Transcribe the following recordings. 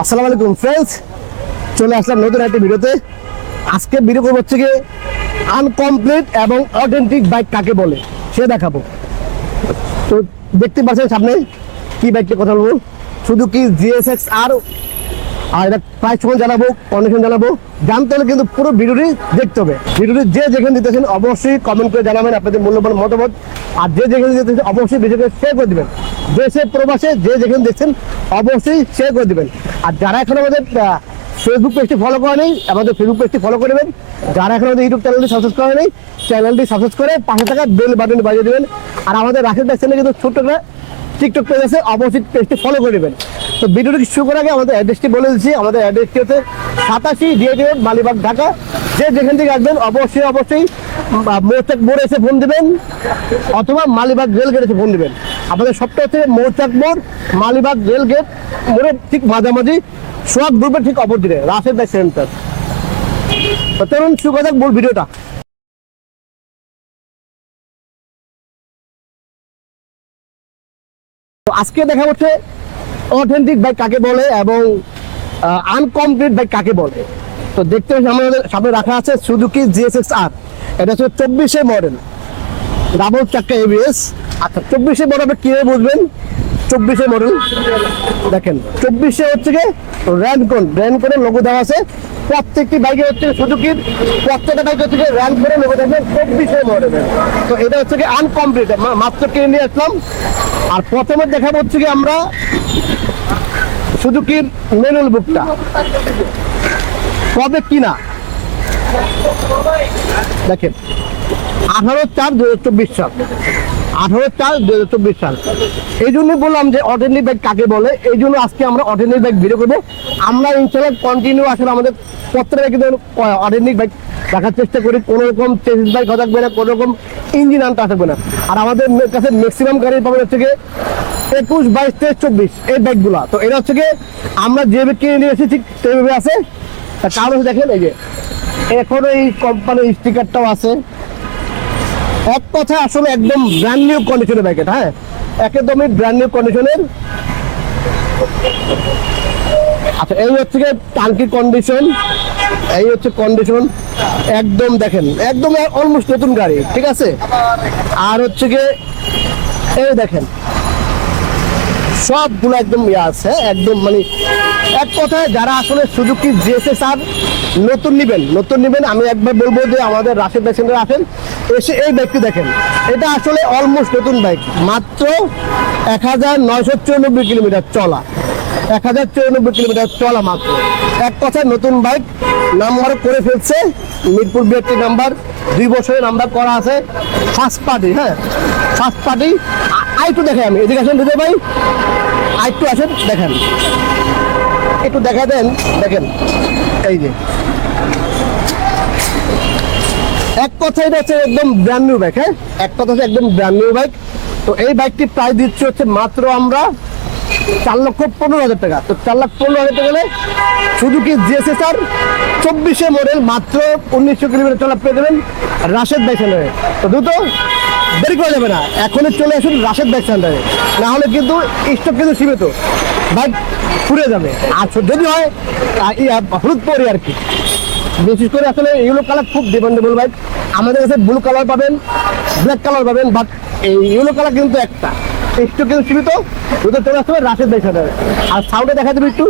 আসসালামু আলাইকুম ফ্রেন্ডস, চলে আসলাম নতুন একটা ভিডিওতে। আজকে ভিডিও করবো হচ্ছে কি আনকমপ্লিট এবং অথেন্টিক বাইক কাকে বলে সে দেখাবো। তো দেখতে পাচ্ছেন সামনে কি বাইকটা কথা বলবো, শুধু কি GSX আর এটা প্রাইস সময় জানাবো, কন্ডিশন জানাবো। জানতে হলে কিন্তু পুরো ভিডিওটি দেখতে হবে। ভিডিওটি যে যেখানে দিতেছেন অবশ্যই কমেন্ট করে জানাবেন আপনাদের মূল্যবান মতামত, আর যে যেখানে দিতেছেন অবশ্যই ভিডিওকে শেয়ার করে দিবেন। দেশে প্রবাসে যে যেখানে দেখছেন অবশ্যই শেয়ার করে দিবেন। আর যারা এখন আমাদের ফেসবুক পেজটি ফলো করে নেই, আমাদের ফেসবুক পেজটি ফলো করে নেবেন। যারা এখন আমাদের ইউটিউব চ্যানেলটি সাবস্ক্রাইব করে নেই, চ্যানেলটি সাবস্ক্রাইব করে পাশে থাকা বেল বাটন বাজিয়ে দেবেন। আর আমাদের রাশেদ ভাই চ্যানেলে কিন্তু ছোট্ট একটা টিকটক পেজ আছে, অবশ্যই পেজটি ফলো করে নেবেন। তো ভিডিওটি শুরু করার আগে আমাদের অ্যাড্রেসটি বলে দিচ্ছি। আমাদের অ্যাড্রেসটি হচ্ছে 87 DA রোড, মালিবাগ, ঢাকা। যে যেখান থেকে আসবেন অবশ্যই মৌচাক মোড় এসে ফোন দেবেন অথবা মালিবাগ রেল গেট এসে ফোন দেবেন। আমাদের সবটা হচ্ছে মৌচাক মোড়, মালিবাগ রেল গেট মোড়ের ঠিক মাঝামাঝি, সোহাগ গ্রুপের ঠিক অপোজিটে রাশেদ ভাই সেন্টার। তো চলুন শুরু করা যাক মূল ভিডিওটা। তো আজকে দেখা হচ্ছে অথেন্টিক বাইক কাকে বলে এবং আনকমপ্লিট বাইক কাকে বলে। তো দেখতে আমাদের সামনে রাখা আছে সুজুকি GSX R। এটা হচ্ছে 24 মডেল, ডাবল চাক্কা ABS। আচ্ছা 24 মডেল আপনি কিভাবে বুঝবেন? 24 মডেল দেখেন, 24 হচ্ছে কি র্যানকনের লোগো দেওয়া আছে। প্রত্যেকটি বাইকে হচ্ছে সুজুকির, প্রত্যেকটা বাইক হচ্ছে র্যানকনের লোগো দেখবেন 24 মডেলের। তো এটা হচ্ছে কি আনকমপ্লিট, মাত্র কিনে নিয়ে আসলাম। আর প্রথমে দেখাবো হচ্ছে কি আমরা সুজুকির ম্যানুয়াল বুকটা কবে কিনা দেখেন, 18/4/2024 সাল, 18/4/2024 সাল। এই জন্যই বললাম যে অথেন্টিক বাইক কাকে বলে। এই জন্য আজকে আমরা অথেন্টিক বাইক ভিডিও করবো। আমরা ইনশাল্লাহ কন্টিনিউ আসলে আমাদের প্রত্যেকটা কিন্তু অথেন্টিক বাইক দেখার চেষ্টা করি। কোনো রকম চেসিস বাইক থাকবে না, কোনো রকম ইঞ্জিন আনটা থাকবে না। আর আমাদের কাছে ম্যাক্সিমাম গাড়ি পাবেন হচ্ছে গিয়ে 21, 22, 23, 24 এই বাইকগুলা। তো এটা হচ্ছে গিয়ে আমরা যেভাবে কিনে নিয়ে এসেছি ঠিক সেইভাবে আছে। তার কারণ হচ্ছে দেখেন এই যে এখনো এই কোম্পানির স্টিকারটাও আছে। এক কথা আসলে একদম ব্র্যান্ড নিউ কন্ডিশনের বাইক এটা। হ্যাঁ, একদমই ব্র্যান্ড নিউ কন্ডিশনের। আচ্ছা এই হচ্ছে গিয়ে টাঙ্কির কন্ডিশন, এই হচ্ছে কন্ডিশন একদম দেখেন, একদম অলমোস্ট নতুন গাড়ি, ঠিক আছে। আর হচ্ছে গিয়ে এই দেখেন সবগুলো একদম আছে, একদম মানে এক কথায় যারা আসলে সুজুকি GSX R নতুন নিবেন, আমি একবার বলবো যে আমাদের রাশেদ ভাই সেন্টারে আসেন, এসে এই বাইকটি দেখেন। এটা আসলে অলমোস্ট নতুন বাইক, মাত্র 1994 কিলোমিটার চলা, 1094 কিলোমিটার চলা মাত্র। এক কথায় নতুন বাইক, নাম্বার করে ফেলছে মিরপুর BRT নাম্বার, 2 বছরের নাম্বার করা আছে, ফার্স্ট পার্টি। হ্যাঁ, ফার্স্ট পার্টি। আরেকটু দেখে আমি এদিকে আসেন দিদি ভাই, আরেকটু আসেন দেখেন, একটু দেখা দেন। দেখেন এই যে এক কথা এটা হচ্ছে একদম ব্র্যান্ড নিউ বাইক। হ্যাঁ, এক কথা হচ্ছে একদম ব্র্যান্ড নিউ বাইক। তো এই বাইকটি প্রাইস দিচ্ছে হচ্ছে মাত্র আমরা 4,15,000 টাকা। তো 4,15,000 টাকা হলে সুজুকি GSX R 24 মডেল, মাত্র 1900 কিলোমিটার চলা পেয়ে দেবেন রাশেদ ভাই সেন্টারে। তো দ্রুত দেরি করা যাবে না, এখনই চলে আসুন রাশেদ ভাই সেন্টারে, না হলে কিন্তু স্টক কিন্তু সীমিত, বাইক ফুরিয়ে যাবে। আর যদি হয় হলুদ পরি আর কি। বিশেষ করে আসলে ইয়েলো কালার খুব ডিমান্ডেবল বাইক। আমাদের কাছে ব্লু কালার পাবেন, ব্ল্যাক কালার পাবেন, বাট এই ইয়েলো কালার কিন্তু একটা স্টক কিন্তু সীমিত। দুটো চলে আসতে হবে রাশেদ ভাই সেন্টারে। আর সাউন্ডে দেখা যাবে একটু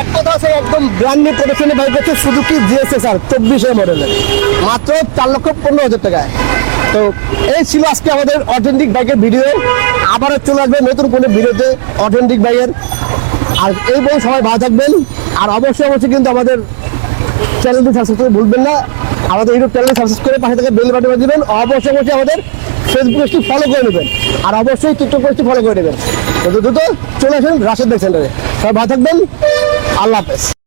এক কথা আছে একদম ব্র্যান্ড নিউ প্রোডাকশনের বাইক হচ্ছে সুজুকি GSX R 24 মডেলের, মাত্র 4,15,000 টাকায়। তো এই ছিল আজকে আমাদের অথেন্টিক বাইকের ভিডিও। আবারও চলে আসবে নতুন কোনো ভিডিওতে অথেন্টিক বাইকের। আর এই বই সবাই ভালো থাকবেন। আর অবশ্যই কিন্তু আমাদের চ্যানেলটি সাবস্ক্রাইব করতে ভুলবেন না। আমাদের ইউটিউব চ্যানেল সাবস্ক্রাইব করে পাশে থেকে বেল বাটন বাজিয়ে দেবেন। অবশ্যই আমাদের ফেসবুক পেজটি ফলো করে নেবেন, আর অবশ্যই টিকটক পেজটি ফলো করে নেবেন। দ্রুত চলে আসেন রাশেদ ভাই সেন্টারে। সবাই ভালো থাকবেন, আল্লাহ হাফেজ।